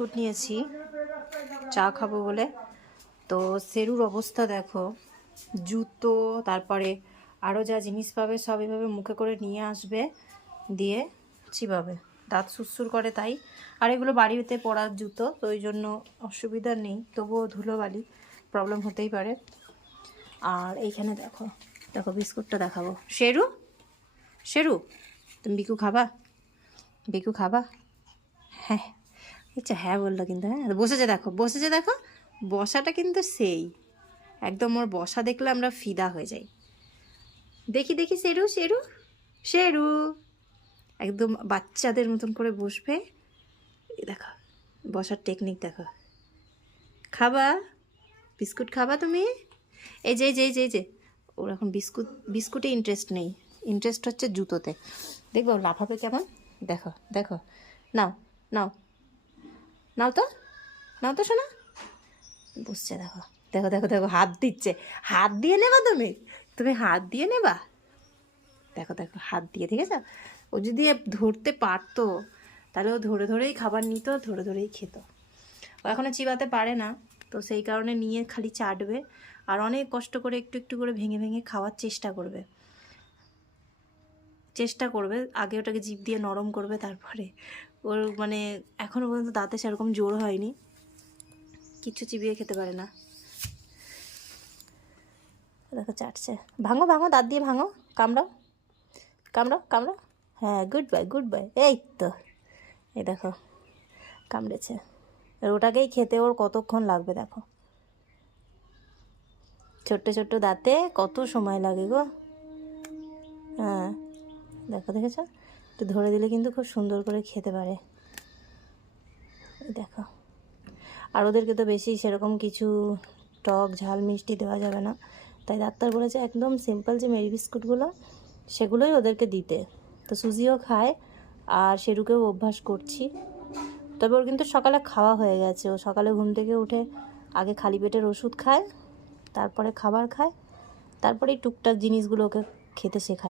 Biscuit নিয়েছি চা খাবো বলে। তো সেরুর অবস্থা দেখো, জুতো তারপরে আরও যা জিনিস পাবে সব এভাবে মুখে করে নিয়ে আসবে, দিয়ে চিবাবে, দাঁত সুরসুর করে তাই। আর এগুলো বাড়িতে পরার জুতো, তো ওই জন্য অসুবিধা নেই, তবুও ধুলোবালি প্রবলেম হতেই পারে। আর এইখানে দেখো দেখো বিস্কুটটা দেখাবো। শেরু, শেরু তুমি বিকু খাবা? বিকু খাবা? হ্যাঁ, আচ্ছা হ্যাঁ বললো কিন্তু। হ্যাঁ বসেছে দেখো, বসেছে দেখো, বসাটা কিন্তু সেই একদম ওর বসা দেখলে আমরা ফিদা হয়ে যাই। দেখি দেখি শেরু, শেরু, শেরু একদম বাচ্চাদের মতন করে বসবে। দেখো বসার টেকনিক দেখো। খাবা বিস্কুট? খাবা তুমি? এই যে এই যে এই যে এই যে ওর এখন বিস্কুটে ইন্টারেস্ট নেই, ইন্টারেস্ট হচ্ছে জুতোতে। দেখবো লাফাবে কেমন, দেখো দেখো। নাও নাও নাও তো, নাও তো শোনা। বসছে দেখো দেখো দেখো দেখো, হাত দিচ্ছে। হাত দিয়ে নেবা তুমি? তুমি হাত দিয়ে নেবা? দেখো দেখো হাত দিয়ে, দেখেছ? ও যদি ধরতে পারতো তাহলে ও ধরে ধরেই খাবার নিত, ধরে ধরেই খেত। ও এখনও চিবাতে পারে না, তো সেই কারণে নিয়ে খালি চাটবে আর অনেক কষ্ট করে একটু একটু করে ভেঙে ভেঙে খাওয়ার চেষ্টা করবে। আগে ওটাকে জিভ দিয়ে নরম করবে, তারপরে ওর মানে এখনও পর্যন্ত দাঁতে সেরকম জোর হয়নি, কিচ্ছু চিবিয়ে খেতে পারে না। দেখো চাটছে। ভাঙো ভাঙো, দাঁত দিয়ে ভাঙো, কামড়াও কামড়াও কামড়াও। হ্যাঁ গুড বাই গুড বাই। এই তো এই দেখো কামড়েছে। আর ওটাকেই খেতে ওর কতক্ষণ লাগবে দেখো, ছোট্ট ছোট্ট দাঁতে কত সময় লাগে গো। হ্যাঁ দেখো, দেখেছো? একটু ধরে দিলে কিন্তু খুব সুন্দর করে খেতে পারে। দেখো, আর ওদেরকে তো বেশি সেরকম কিছু টক ঝাল মিষ্টি দেওয়া যাবে না, তাই ডাক্তার বলেছে একদম সিম্পল যে মেরি বিস্কুটগুলো সেগুলোই ওদেরকে দিতে। তো সুজিও খায় আর শেরুকেও অভ্যাস করছি। তবে ওর কিন্তু সকালে খাওয়া হয়ে গেছে, ও সকালে ঘুম থেকে উঠে আগে খালি পেটের ওষুধ খায়, তারপরে খাবার খায়, তারপরে এই টুকটাক জিনিসগুলো ওকে খেতে শেখায়।